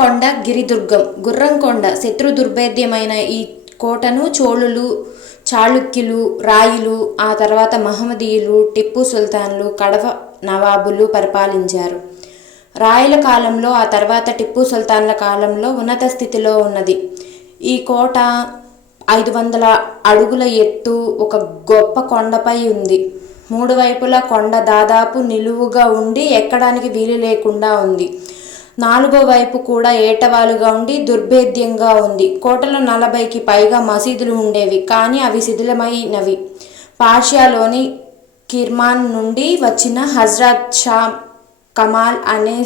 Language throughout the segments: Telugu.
కొండ గిరిదుర్గం. గుర్రంకొండ శత్రు దుర్భేద్యమైన ఈ కోటను చోళులు చాళుక్యులు రాయులు ఆ తర్వాత మహమ్మదీయులు టిప్పు సుల్తాన్లు కడవ నవాబులు పరిపాలించారు. రాయుల కాలంలో ఆ తర్వాత టిప్పు సుల్తాన్ల కాలంలో ఉన్నత స్థితిలో ఉన్నది. ఈ కోట ఐదు వందల అడుగుల ఎత్తు ఒక గొప్ప కొండపై ఉంది. మూడు వైపులా కొండ దాదాపు నిలువుగా ఉండి ఎక్కడానికి వీలు లేకుండా ఉంది. నాలుగో వైపు కూడా ఏటవాలుగా ఉండి దుర్భేద్యంగా ఉంది. కోటలో నలభైకి పైగా మసీదులు ఉండేవి కానీ అవి శిథిలమైనవి. పాషియాలోని కిర్మాన్ నుండి వచ్చిన హజ్రత్ షా కమాల్ అనే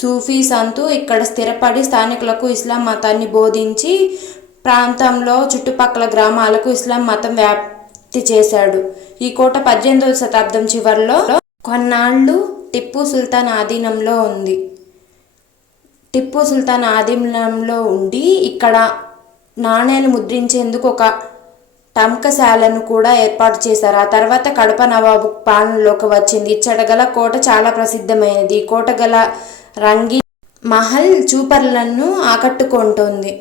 సూఫీ సంతు ఇక్కడ స్థిరపడి స్థానికులకు ఇస్లాం మతాన్ని బోధించి ప్రాంతంలో చుట్టుపక్కల గ్రామాలకు ఇస్లాం మతం వ్యాప్తి చేశాడు. ఈ కోట పద్దెనిమిదవ శతాబ్దం చివరిలో కొన్నాళ్ళు టిప్పు సుల్తాన్ ఆధీనంలో ఉంది. టిప్పు సుల్తాన్ ఆధీనంలో ఉండి ఇక్కడ నాణేలు ముద్రించేందుకు ఒక టంకశాలను కూడా ఏర్పాటు చేశారు. ఆ తర్వాత కడప నవాబు పాలనలోకి వచ్చింది. ఇచ్చటగల కోట చాలా ప్రసిద్ధమైనది. కోటగల కోట గల రంగి మహల్ చూపర్లను ఆకట్టుకుంటోంది.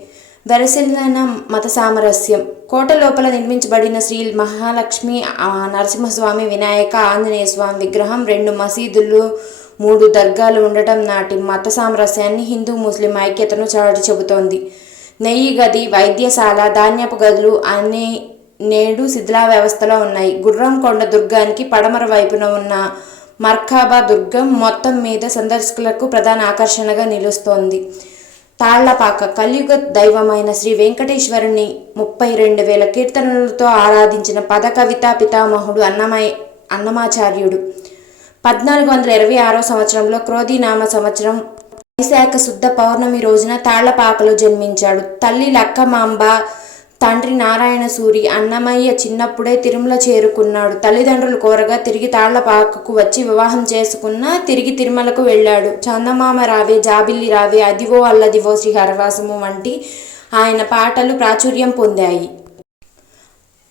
వెరసిల్లిన మత సామరస్యం. కోట లోపల నిర్మించబడిన శ్రీ మహాలక్ష్మి నరసింహస్వామి వినాయక ఆంజనేయ స్వామి విగ్రహం రెండు మసీదులు మూడు దర్గాలు ఉండటం నాటి మత సామరస్యాన్ని హిందూ ముస్లిం ఐక్యతను చాటి చెబుతోంది. నెయ్యి గది వైద్యశాల ధాన్యపు గదులు అనే నేడు శిథిలా వ్యవస్థలో ఉన్నాయి. గుర్రంకొండ దుర్గానికి పడమర వైపున ఉన్న మర్కాబా దుర్గం మొత్తం మీద సందర్శకులకు ప్రధాన ఆకర్షణగా నిలుస్తోంది. తాళ్ళపాక కలియుగ దైవమైన శ్రీ వెంకటేశ్వరుని ముప్పై రెండు వేల కీర్తనలతో ఆరాధించిన పదకవిత పితామహుడు అన్నమయ అన్నమాచార్యుడు. పద్నాలుగు వందల ఇరవై ఆరో సంవత్సరంలో క్రోధినామ సంవత్సరం. వైశాఖ శుద్ధ పౌర్ణమి రోజున తాళ్ళపాకలో జన్మించాడు. తల్లి లక్కమాంబ తండ్రి నారాయణ సూరి అన్నమయ్య చిన్నప్పుడే తిరుమల చేరుకున్నాడు. తల్లిదండ్రులు కోరగా తిరిగి తాళ్ళపాకకు వచ్చి వివాహం చేసుకున్న తిరిగి తిరుమలకు వెళ్ళాడు. చందమామ రావే జాబిల్లి రావే అదివో అల్లదివో శ్రీ హరవాసము వంటి ఆయన పాటలు ప్రాచుర్యం పొందాయి.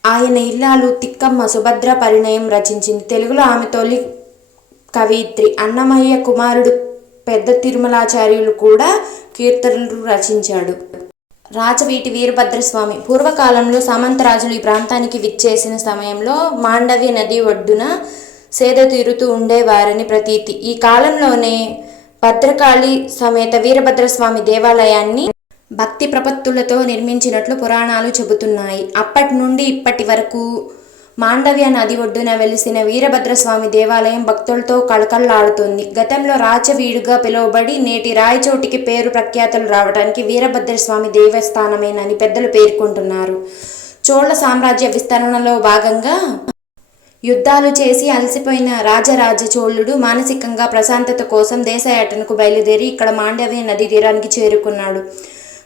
ఆయన ఇల్లాలు తిక్కమ్మ సుభద్ర పరిణయం రచించింది. తెలుగులో ఆమె తొలి కవయిత్రి అన్నమయ్య కుమారుడు పెద్ద తిరుమలాచార్యులు కూడా కీర్తనలు రచించాడు. రాచవీటి వీరభద్రస్వామి పూర్వకాలంలో సామంతరాజులు ఈ ప్రాంతానికి విచ్చేసిన సమయంలో మాండవి నది ఒడ్డున సేద తీరుతూ ఉండేవారని ప్రతీతి. ఈ కాలంలోనే భద్రకాళి సమేత వీరభద్రస్వామి దేవాలయాన్ని భక్తి ప్రపత్తులతో నిర్మించినట్లు పురాణాలు చెబుతున్నాయి. అప్పటి నుండి ఇప్పటి వరకు మాండవ్య నది ఒడ్డున వెలిసిన వీరభద్రస్వామి దేవాలయం భక్తులతో కళకళలాడుతుంది. గతంలో రాచవీడుగా పిలువబడి నేటి రాయచోటికి పేరు ప్రఖ్యాతులు రావడానికి వీరభద్రస్వామి దేవస్థానమేనని పెద్దలు పేర్కొంటున్నారు. చోళ సామ్రాజ్య విస్తరణలో భాగంగా యుద్ధాలు చేసి అలసిపోయిన రాజరాజ చోళుడు మానసికంగా ప్రశాంతత కోసం దేశయాటనకు బయలుదేరి ఇక్కడ మాండవ్య నది తీరానికి చేరుకున్నాడు.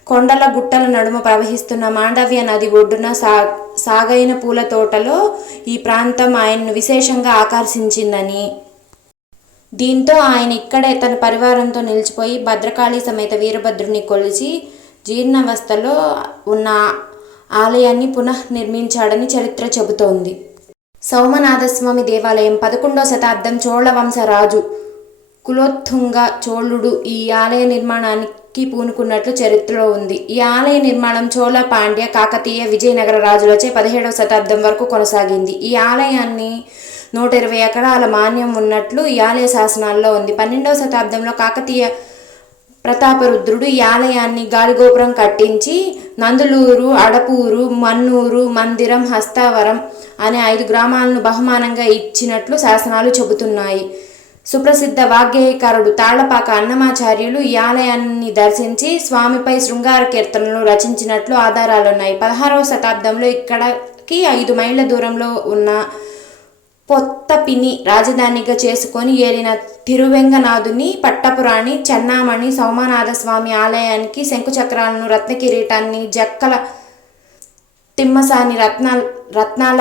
కొండల గుట్టల నడుమ ప్రవహిస్తున్న మాండవ్య నది ఒడ్డున సా సాగైన పూల తోటలో ఈ ప్రాంతం ఆయన్ను విశేషంగా ఆకర్షించిందని. దీంతో ఆయన ఇక్కడే తన పరివారంతో నిలిచిపోయి భద్రకాళి సమేత వీరభద్రుని కొలిచి జీర్ణావస్థలో ఉన్న ఆలయాన్ని పునఃనిర్మించాడని చరిత్ర చెబుతోంది. సోమనాథస్వామి దేవాలయం పదకొండవ శతాబ్దం చోళ వంశరాజు కులోత్తుంగ చోళుడు ఈ ఆలయ నిర్మాణానికి పూనుకున్నట్లు చరిత్రలో ఉంది. ఈ ఆలయ నిర్మాణం చోళ పాండ్య కాకతీయ విజయనగర రాజులచే పదిహేడవ శతాబ్దం వరకు కొనసాగింది. ఈ ఆలయాన్ని నూట ఇరవై ఎకరాల మాన్యం ఉన్నట్లు ఈ ఆలయ శాసనాల్లో ఉంది. పన్నెండవ శతాబ్దంలో కాకతీయ ప్రతాపరుద్రుడు ఈ ఆలయాన్ని గాలిగోపురం కట్టించి నందులూరు అడపూరు మన్నూరు మందిరం హస్తావరం అనే ఐదు గ్రామాలను బహుమానంగా ఇచ్చినట్లు శాసనాలు చెబుతున్నాయి. సుప్రసిద్ధ వాగ్గేయకారుడు తాళ్ళపాక అన్నమాచార్యులు ఈ ఆలయాన్ని దర్శించి స్వామిపై శృంగార కీర్తనలు రచించినట్లు ఆధారాలున్నాయి. పదహారవ శతాబ్దంలో ఇక్కడికి ఐదు మైళ్ళ దూరంలో ఉన్న పొత్తపిని రాజధానిగా చేసుకొని ఏలిన తిరువెంగనాథుని పట్టపురాణి చెన్నామణి సోమనాథ స్వామి ఆలయానికి శంకుచక్రాలను రత్నకిరీటాన్ని జక్కల తిమ్మసాని రత్న రత్నాల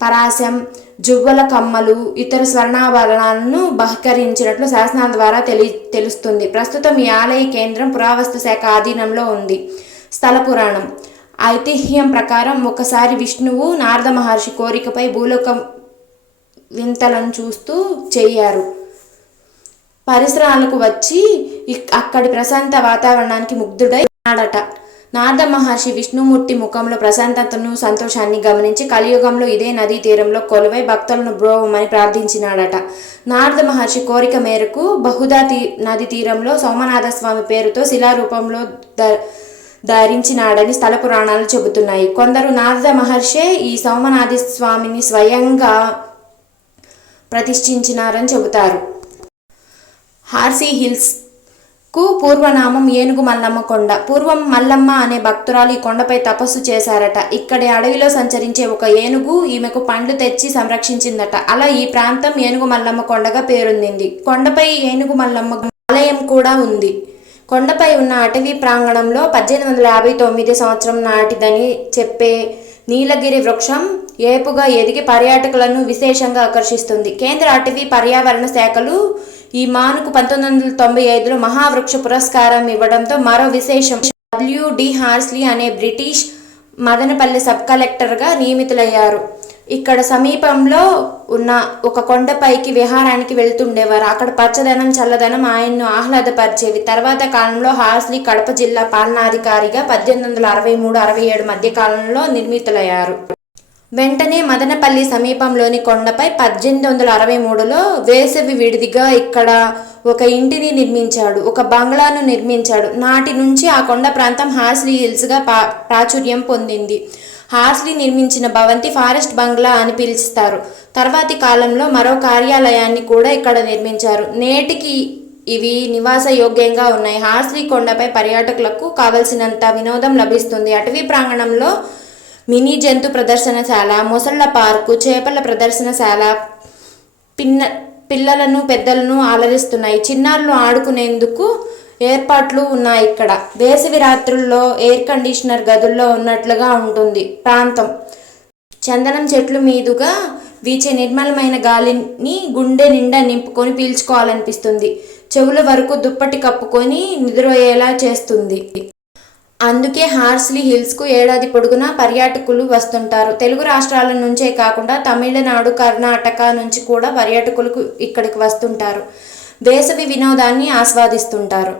పరాశం జువ్వల కమ్మలు ఇతర స్వర్ణాభరణాలను బహకరించినట్లు శాసనాల ద్వారా తెలి తెలుస్తుంది. ప్రస్తుతం ఈ ఆలయ కేంద్రం పురావస్తు శాఖ ఆధీనంలో ఉంది. స్థల పురాణం. ఐతిహ్యం ప్రకారం ఒకసారి విష్ణువు నారద మహర్షి కోరికపై భూలోకం వింతలను చూస్తూ చేయారు. పరిసరాలకు వచ్చి అక్కడి ప్రశాంత వాతావరణానికి ముగ్ధుడై ఉన్నాడట. నారద మహర్షి విష్ణుమూర్తి ముఖంలో ప్రశాంతతను సంతోషాన్ని గమనించి కలియుగంలో ఇదే నదీ తీరంలో కొలువై భక్తులను బ్రోవమని ప్రార్థించినాడట. నారద మహర్షి కోరిక మేరకు బహుదా తీ నది తీరంలో సోమనాథ స్వామి పేరుతో శిలారూపంలో ద ధరించినాడని స్థల పురాణాలు చెబుతున్నాయి. కొందరు నారద మహర్షే ఈ సోమనాథి స్వామిని స్వయంగా ప్రతిష్ఠించినారని చెబుతారు. హార్సీ హిల్స్ కు పూర్వనామం ఏనుగు మల్లమ్మ కొండ. పూర్వం మల్లమ్మ అనే భక్తురాలు ఈ కొండపై తపస్సు చేశారట. ఇక్కడి అడవిలో సంచరించే ఒక ఏనుగు ఈమెకు పండ్లు తెచ్చి సంరక్షించిందట. అలా ఈ ప్రాంతం ఏనుగు మల్లమ్మ కొండగా పేరొందింది. కొండపై ఏనుగు మల్లమ్మ ఆలయం కూడా ఉంది. కొండపై ఉన్న అటవీ ప్రాంగణంలో పద్దెనిమిది వందల యాభై తొమ్మిది సంవత్సరం నాటిదని చెప్పే నీలగిరి వృక్షం ఏపుగా ఎదిగి పర్యాటకులను విశేషంగా ఆకర్షిస్తుంది. కేంద్ర అటవీ పర్యావరణ శాఖలు ఈ మానుకు పంతొమ్మిది వందల తొంభై ఐదులో మహావృక్ష పురస్కారం ఇవ్వడంతో మరో విశేషం డబ్ల్యూ డి హార్స్లీ అనే బ్రిటిష్ మదనపల్లి సబ్ కలెక్టర్గా నియమితులయ్యారు. ఇక్కడ సమీపంలో ఉన్న ఒక కొండపైకి విహారానికి వెళ్తుండేవారు. అక్కడ పచ్చదనం చల్లదనం ఆయన్ను ఆహ్లాదపరిచేవి. తర్వాత కాలంలో హాస్లీ కడప జిల్లా పాలనాధికారిగా పద్దెనిమిది వందల అరవై మూడు అరవై ఏడు మధ్య కాలంలో నిర్మితులయ్యారు. వెంటనే మదనపల్లి సమీపంలోని కొండపై పద్దెనిమిది వందల అరవై మూడులో వేసవి విడిదిగా ఇక్కడ ఒక ఇంటిని నిర్మించాడు. ఒక బంగ్లాను నిర్మించాడు. నాటి నుంచి ఆ కొండ ప్రాంతం హాస్లీ హిల్స్గా పా ప్రాచుర్యం పొందింది. హార్స్లీ నిర్మించిన భవంతి ఫారెస్ట్ బంగ్లా అని పిలుస్తారు. తర్వాతి కాలంలో మరో కార్యాలయాన్ని కూడా ఇక్కడ నిర్మించారు. నేటికి ఇవి నివాస యోగ్యంగా ఉన్నాయి. హార్స్లీ కొండపై పర్యాటకులకు కావలసినంత వినోదం లభిస్తుంది. అటవీ ప్రాంగణంలో మినీ జంతు ప్రదర్శనశాల మొసళ్ళ పార్కు చేపల ప్రదర్శనశాల పిన్న పిల్లలను పెద్దలను ఆలరిస్తున్నాయి. చిన్నారులు ఆడుకునేందుకు ఏర్పాట్లు ఉన్నాయి ఇక్కడ. వేసవి రాత్రుల్లో ఎయిర్ కండిషనర్ గదుల్లో ఉన్నట్లుగా ఉంటుంది ప్రాంతం. చందనం చెట్లు మీదుగా వీచే నిర్మలమైన గాలిని గుండె నిండా నింపుకొని పీల్చుకోవాలనిపిస్తుంది. చెవుల వరకు దుప్పటి కప్పుకొని నిద్రపోయేలా చేస్తుంది. అందుకే హార్స్లీ హిల్స్కు ఏడాది పొడుగునా పర్యాటకులు వస్తుంటారు. తెలుగు రాష్ట్రాల నుంచే కాకుండా తమిళనాడు కర్ణాటక నుంచి కూడా పర్యాటకులు ఇక్కడికి వస్తుంటారు. వేసవి వినోదాన్ని ఆస్వాదిస్తుంటారు.